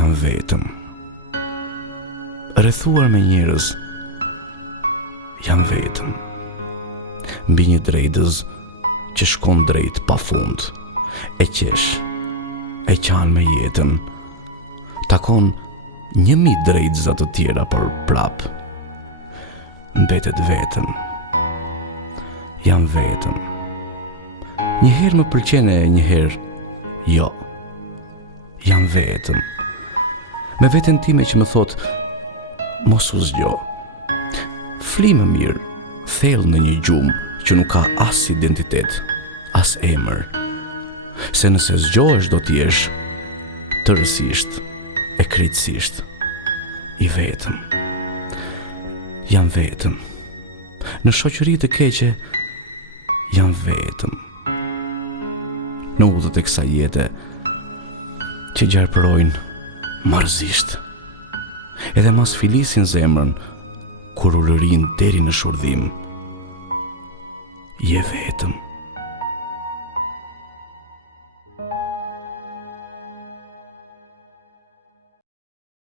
Jam vetëm. Rrethuar me njerëz. Jam vetëm. Mbi një drejtës që shkon drejt pafund. E qesh, e qan me jetën. Takon 1000 drejtëza të tjera për prap. Mbetet vetëm. Jam vetëm. Njëherë më pëlqen e njëherë jo. Jam vetëm. Me veten time që më thot mos u zgjo. Fli më mirë, thellë në një gjumë që nuk ka as identitet, as emër. Se nëse zgjohesh do t'jesh tërësisht e krejtësisht i vetëm. Jam vetëm. Në shoqëri të keqe jam vetëm. Në udhët e kësaj jete që gjarpërojnë marrëzisht. Edhe mas filisin zemrën kur u lërin deri në shurdhim. Je vetëm.